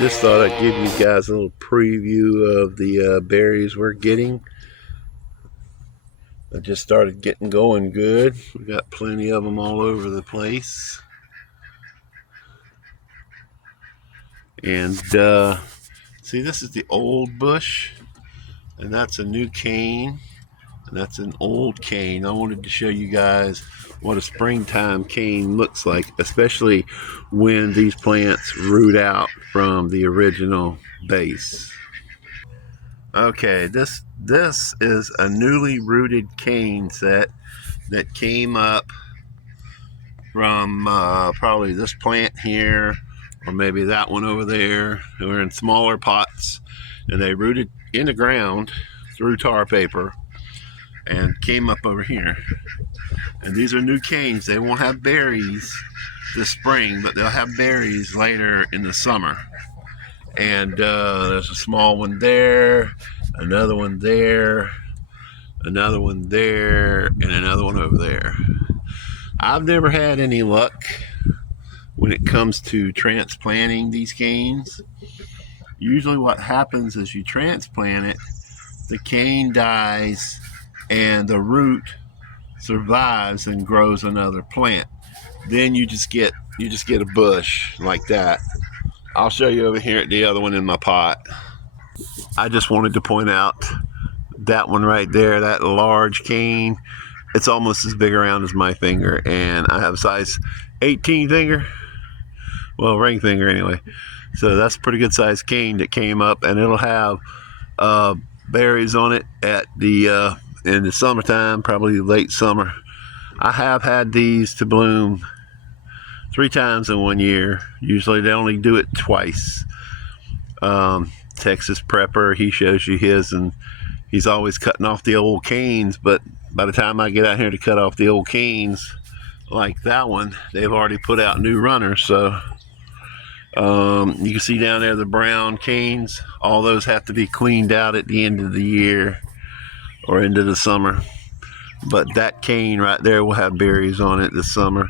Just thought I'd give you guys a little preview of the berries we're getting. I just started getting going good. We got plenty of them all over the place. And see, this is the old bush, and that's a new cane, and that's an old cane. I wanted to show you guys what a springtime cane looks like, especially when these plants root out from the original base. Okay, this is a newly rooted cane set that came up from probably this plant here, or maybe that one over there. They were in smaller pots, and they rooted in the ground through tar paper and came up over here. And these are new canes. They won't have berries this spring, but they'll have berries later in the summer. And there's a small one there, another one there, another one there, and another one over there. I've never had any luck when it comes to transplanting these canes. Usually what happens is you transplant it, the cane dies, and the root survives and grows another plant. Then you just get a bush like that. I'll show you over here at the other one in my pot. I just wanted to point out that one right there, that large cane. It's almost as big around as my finger, and I have a size 18 finger. Well, ring finger anyway. So that's a pretty good sized cane that came up, and it'll have berries on it at the in the summertime, probably late summer. I have had these to bloom 3 times in 1 year. Usually they only do it twice. Texas Prepper, he shows you his, and he's always cutting off the old canes, but by the time I get out here to cut off the old canes like that one, they've already put out new runners. So you can see down there the brown canes. All those have to be cleaned out at the end of the year or into the summer. But that cane right there will have berries on it this summer.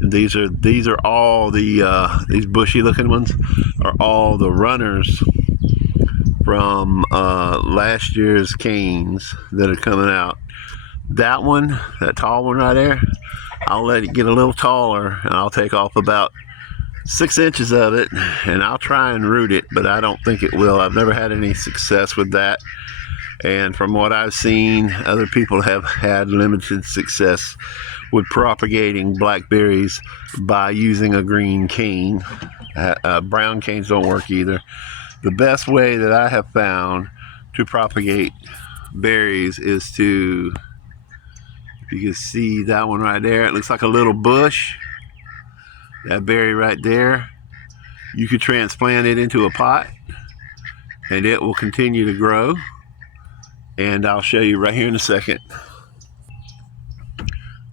And these are all the these bushy looking ones are all the runners from last year's canes that are coming out. That one, that tall one right there, I'll let it get a little taller, and I'll take off about 6 inches of it, and I'll try and root it, but I don't think it will. I've never had any success with that, and from what I've seen, other people have had limited success with propagating blackberries by using a green cane. Brown canes don't work either. The best way that I have found to propagate berries is to, if you can see that one right there, it looks like a little bush. That berry right there, you could transplant it into a pot and it will continue to grow. And I'll show you right here in a second.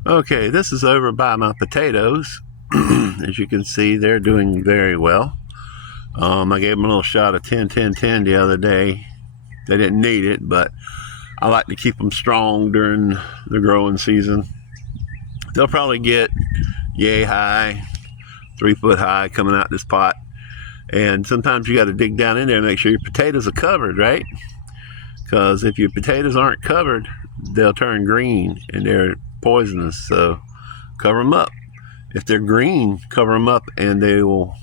Okay, this is over by my potatoes. As you can see, they're doing very well. I gave them a little shot of 10-10-10 the other day. They didn't need it, but I like to keep them strong during the growing season. They'll probably get yay high, 3 foot high coming out this pot. And sometimes you got to dig down in there and make sure your potatoes are covered, right? Because if your potatoes aren't covered, they'll turn green and they're poisonous. So cover them up. If they're green, cover them up, and they will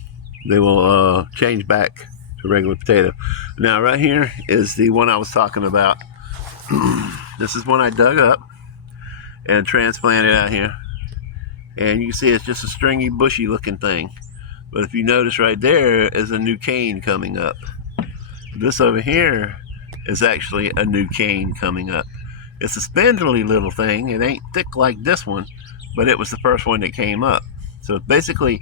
change back to regular potato. Now right here is the one I was talking about. This is one I dug up and transplanted out here, and you can see it's just a stringy, bushy looking thing. But if you notice right there is a new cane coming up. This over here is actually a new cane coming up. It's a spindly little thing. It ain't thick like this one, but it was the first one that came up. So it's basically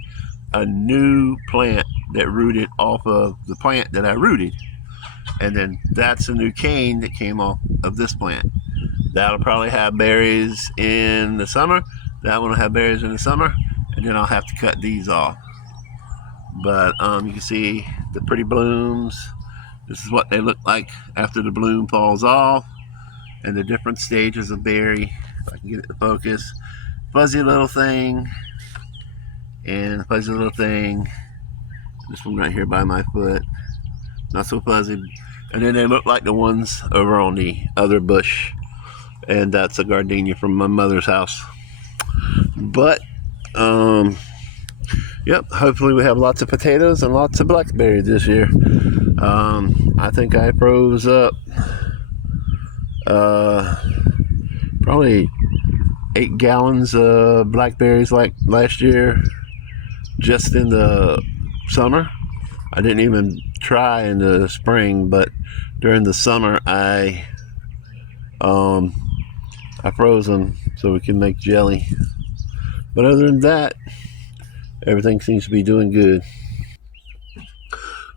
a new plant that rooted off of the plant that I rooted. And then that's a new cane that came off of this plant. That'll probably have berries in the summer. That one will have berries in the summer, and then I'll have to cut these off. But you can see the pretty blooms. This is what they look like after the bloom falls off, and the different stages of berry. If I can get it to focus. Fuzzy little thing, and fuzzy little thing, This one right here by my foot. Not so fuzzy. And then they look like the ones over on the other bush. And that's a gardenia from my mother's house. But, yep, hopefully we have lots of potatoes and lots of blackberries this year. I think I froze up probably 8 gallons of blackberries like last year, just in the summer. I didn't even try in the spring, but during the summer I froze them so we can make jelly. But other than that, everything seems to be doing good.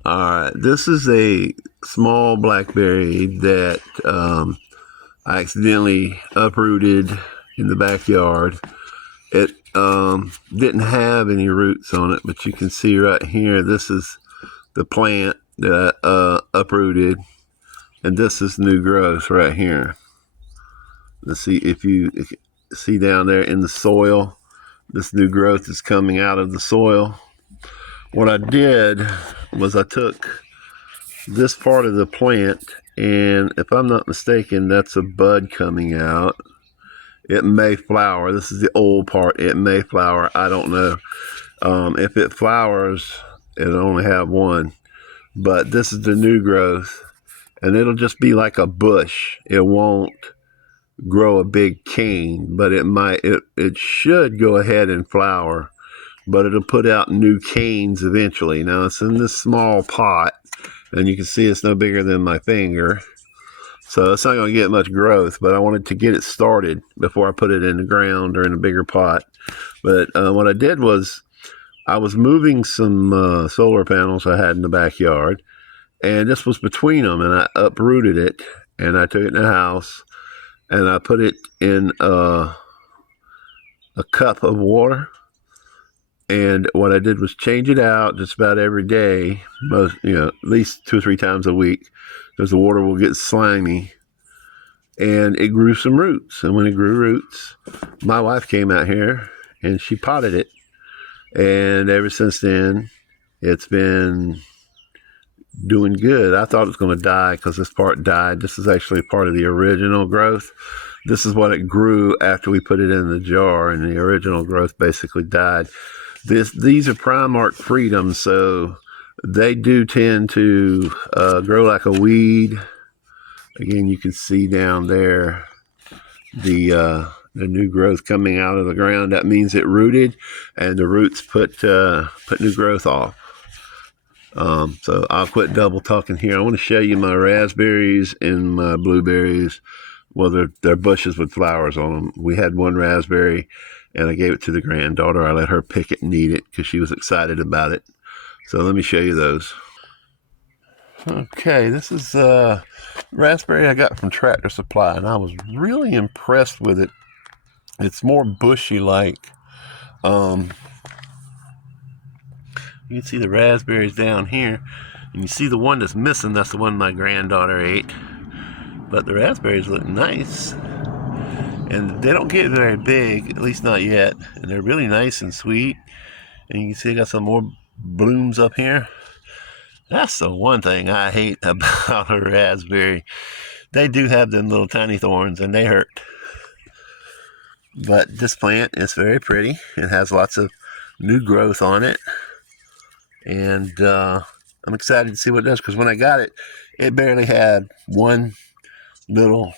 Alright, this is a small blackberry that I accidentally uprooted in the backyard. It didn't have any roots on it, but you can see right here, this is the plant that I uprooted, and this is new growth right here. Let's see if you see down there in the soil, this new growth is coming out of the soil. What I did was I took this part of the plant, and if I'm not mistaken, that's a bud coming out. It may flower. This is the old part. It may flower. I don't know. If it flowers, it'll only have one. But this is the new growth, and it'll just be like a bush. It won't grow a big cane, but it should go ahead and flower, but it'll put out new canes eventually. Now it's in this small pot, and you can see it's no bigger than my finger, so it's not going to get much growth, but I wanted to get it started before I put it in the ground or in a bigger pot. But what I did was I was moving some solar panels I had in the backyard, and this was between them, and I uprooted it, and I took it in the house, and I put it in a cup of water. And what I did was change it out just about every day, at least 2 or 3 times a week, because the water will get slimy. And it grew some roots. And when it grew roots, my wife came out here and she potted it. And ever since then, it's been doing good. I thought it was going to die because this part died. This is actually part of the original growth. This is what it grew after we put it in the jar, and the original growth basically died. These are Primark Freedoms, so they do tend to grow like a weed. Again, you can see down there the new growth coming out of the ground. That means it rooted, and the roots put new growth off. So I'll quit double talking here. I want to show you my raspberries and my blueberries. Well, they're bushes with flowers on them. We had one raspberry, and I gave it to the granddaughter. I let her pick it and eat it because she was excited about it. So let me show you those. Okay, this is raspberry I got from Tractor Supply, and I was really impressed with it. It's more bushy-like. You can see the raspberries down here, and you see the one that's missing. That's the one my granddaughter ate. But the raspberries look nice, and they don't get very big, at least not yet, and they're really nice and sweet. And you can see I got some more blooms up here. That's the one thing I hate about a raspberry. They do have them little tiny thorns, and they hurt. But this plant is very pretty. It has lots of new growth on it, and I'm excited to see what it does, because when I got it, it barely had one little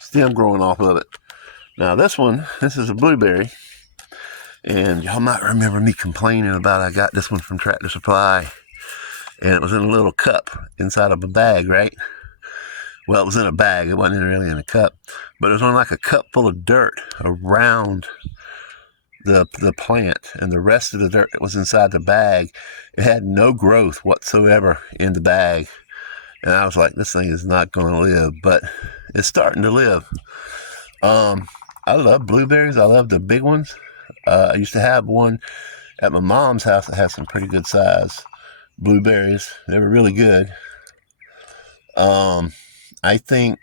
stem growing off of it. Now this is a blueberry, and y'all might remember me complaining about I got this one from Tractor Supply, and it was in a little cup inside of a bag, right? Well, it was in a bag. It wasn't really in a cup, but it was on like a cup full of dirt around the plant, and the rest of the dirt that was inside the bag, it had no growth whatsoever in the bag. And I was like, this thing is not going to live, but it's starting to live. I love blueberries. I love the big ones. I used to have one at my mom's house that had some pretty good size blueberries. They were really good. I think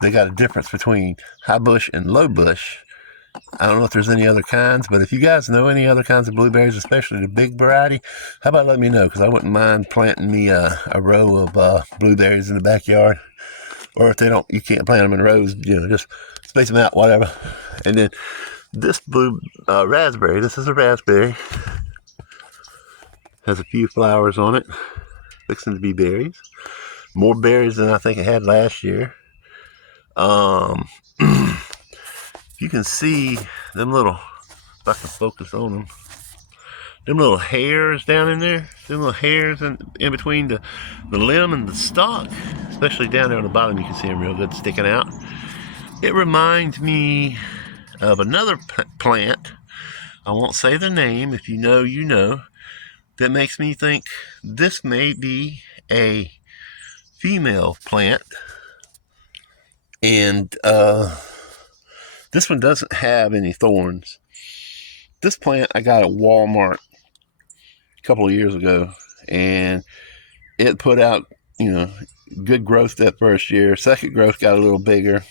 they got a difference between high bush and low bush, I don't know if there's any other kinds, but if you guys know any other kinds of blueberries, especially the big variety, how about let me know, because I wouldn't mind planting me a row of blueberries in the backyard. Or if they don't, you can't plant them in rows, just space them out, whatever. And then this raspberry, this is a raspberry, has a few flowers on it, fixing to be berries. More berries than I think it had last year. You can see them little, if I can focus on them little hairs down in there, them little hairs in between the limb and the stalk, especially down there on the bottom, you can see them real good sticking out. It reminds me of another plant, I won't say the name, if you know, you know, that makes me think this may be a female plant. And this one doesn't have any thorns. This plant I got at Walmart a couple of years ago, and it put out, good growth that first year. Second growth got a little bigger.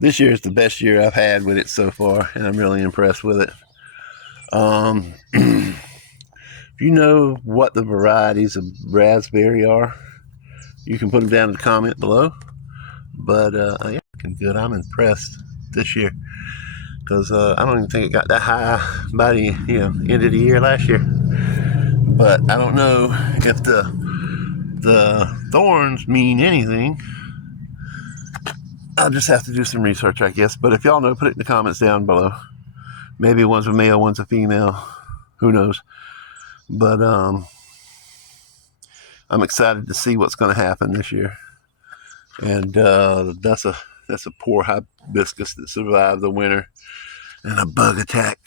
This year is the best year I've had with it so far, and I'm really impressed with it. If you know what the varieties of raspberry are, you can put them down in the comment below. But yeah, good. I'm impressed this year, because I don't even think it got that high by the end of the year last year. But I don't know if the thorns mean anything. I'll just have to do some research, I guess. But if y'all know, put it in the comments down below. Maybe one's a male, one's a female. Who knows? But I'm excited to see what's going to happen this year. And that's a poor hibiscus that survived the winter and a bug attack.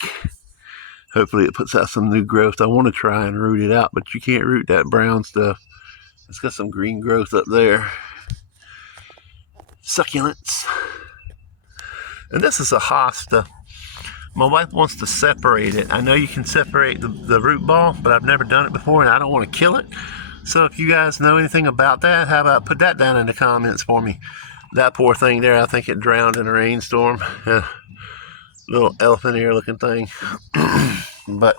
Hopefully it puts out some new growth. I want to try and root it out, but you can't root that brown stuff. It's got some green growth up there. Succulents. And this is a hosta. My wife wants to separate it. I know you can separate the root ball, but I've never done it before, and I don't want to kill it. So if you guys know anything about that, how about put that down in the comments for me. That poor thing there, I think it drowned in a rainstorm. Little elephant ear looking thing. But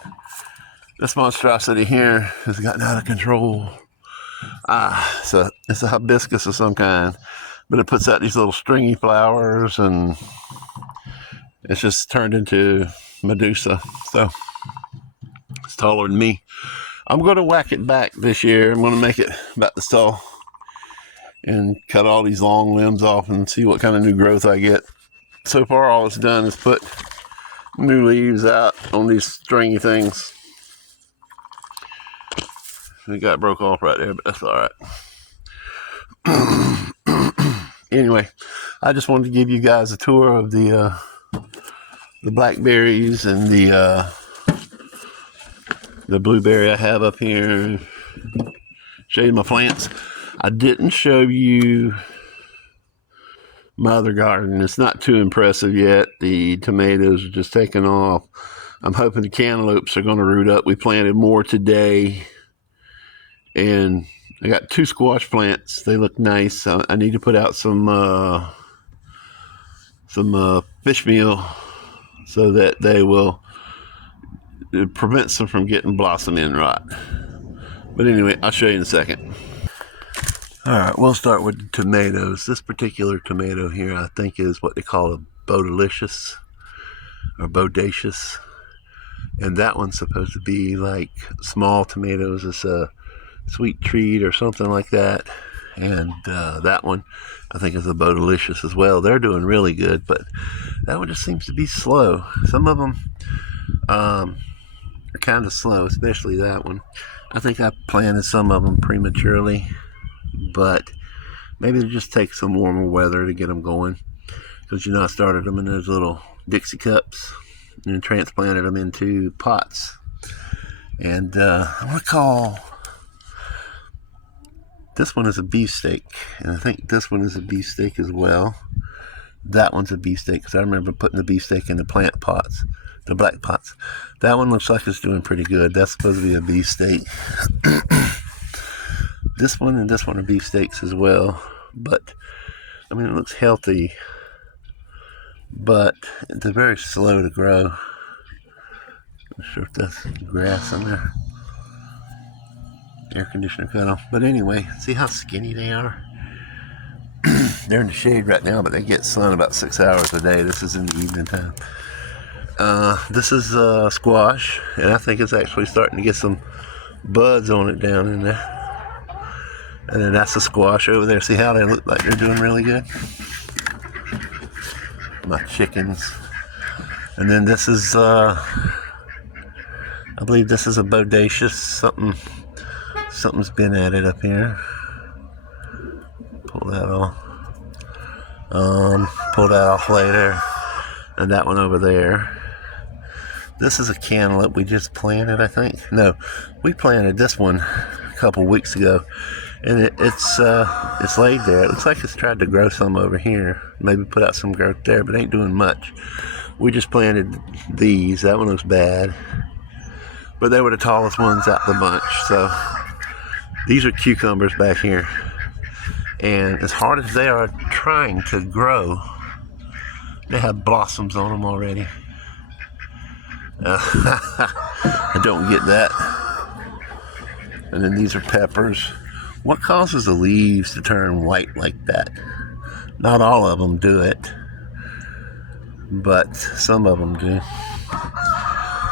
this monstrosity here has gotten out of control. So it's a hibiscus of some kind, but it puts out these little stringy flowers, and it's just turned into Medusa. So it's taller than me. I'm going to whack it back this year. I'm going to make it about this tall and cut all these long limbs off and see what kind of new growth I get. So far, all it's done is put new leaves out on these stringy things. It got broke off right there, but that's all right. Anyway, I just wanted to give you guys a tour of the blackberries and the blueberry I have up here. Show you my plants. I didn't show you my other garden. It's not too impressive yet. The tomatoes are just taking off. I'm hoping the cantaloupes are going to root up. We planted more today, and I got 2 squash plants. They look nice. I need to put out some fish meal so that they will prevent them from getting blossom end rot. But anyway, I'll show you in a second. All right, we'll start with the tomatoes. This particular tomato here, I think, is what they call a bodelicious or bodacious. And that one's supposed to be like small tomatoes. It's a sweet treat or something like that. And that one, I think, is a bodelicious as well. They're doing really good, but that one just seems to be slow. Some of them are kind of slow, especially that one. I think I planted some of them prematurely, but maybe it just takes some warmer weather to get them going. Because, I started them in those little Dixie cups and transplanted them into pots. And I'm going to call this one is a beefsteak, and I think this one is a beefsteak as well. That one's a beefsteak, because I remember putting the beefsteak in the plant pots, the black pots. That one looks like it's doing pretty good. That's supposed to be a beefsteak. This one and this one are beefsteaks as well, but it looks healthy. but they're very slow to grow. Not sure if that's grass in there. Air conditioner cut off. But anyway, see how skinny they are? They're in the shade right now, but they get sun about 6 hours a day. This is in the evening time. This is squash, and I think it's actually starting to get some buds on it down in there. And then that's the squash over there. See how they look like they're doing really good? My chickens. And then this is, I believe this is a bodacious. Something's been at it up here. Pull that off. Pull that off later. And that one over there. This is a cantaloupe we just planted, I think. No, we planted this one a couple weeks ago, and it's laid there. It looks like it's tried to grow some over here. Maybe put out some growth there, but ain't doing much. We just planted these. That one looks bad, but they were the tallest ones out the bunch. So these are cucumbers back here, and as hard as they are trying to grow, they have blossoms on them already. I don't get that. And then these are peppers. What causes the leaves to turn white like that? Not all of them do it, but some of them do.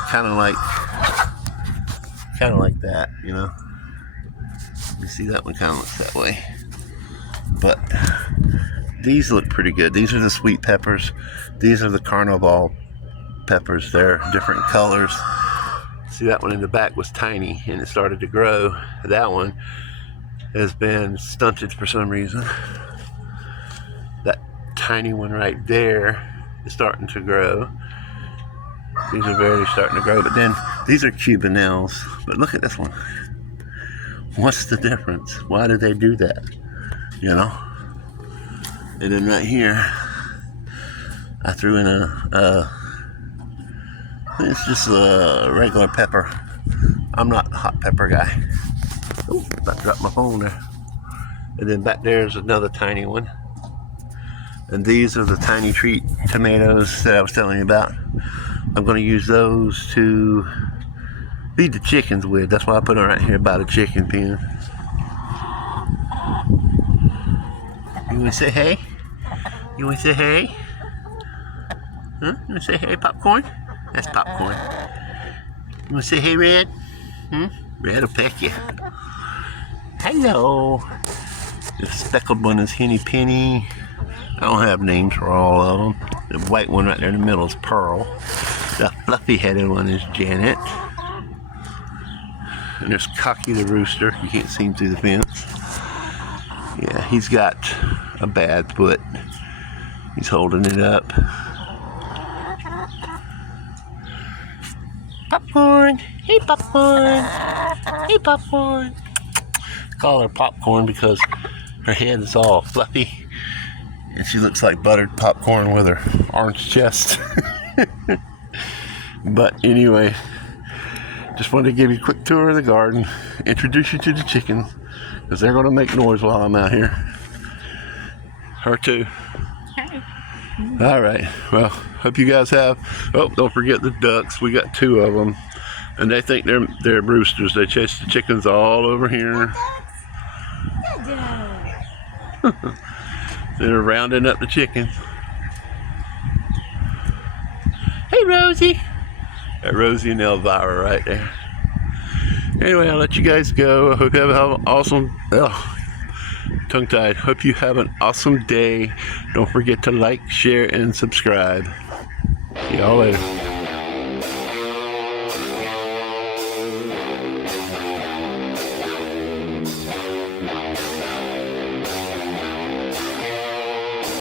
Kind of like that, you know. You see that one kind of looks that way. But these look pretty good. These are the sweet peppers. These are the carnival peppers. They're different colors. See, that one in the back was tiny and it started to grow. That one has been stunted for some reason. That tiny one right there is starting to grow. These are barely starting to grow, but then these are Cubanelles. But look at this one. What's the difference? Why did they do that? You know? And then right here, I threw in it's just a regular pepper. I'm not a hot pepper guy. Oh, about to drop my phone there. And then back there's another tiny one. And these are the tiny treat tomatoes that I was telling you about. I'm going to use those to feed the chickens with. That's why I put them right here by the chicken pen. You want to say hey? You want to say hey? Huh? You want to say hey, popcorn? That's popcorn. You want to say hey, Red? Red will peck you. Hello. The speckled one is Henny Penny. I don't have names for all of them. The white one right there in the middle is Pearl. The fluffy-headed one is Janet. And there's Cocky the rooster. You can't see him through the fence. Yeah, he's got a bad foot. He's holding it up. Popcorn. Hey, Popcorn. Hey, Popcorn. I call her Popcorn because her head is all fluffy. And she looks like buttered popcorn with her orange chest. But anyway, just wanted to give you a quick tour of the garden. Introduce you to the chickens, because they're going to make noise while I'm out here. Her too. All right. Well, hope you guys have. Oh, don't forget the ducks. We got 2 of them, and they think they're roosters. They chase the chickens all over here. They're rounding up the chickens. Hey, Rosie. That Rosie and Elvira right there. Anyway, I'll let you guys go. I hope you have an awesome. Tongue-tied. Hope you have an awesome day. Don't forget to like, share, and subscribe. See y'all later.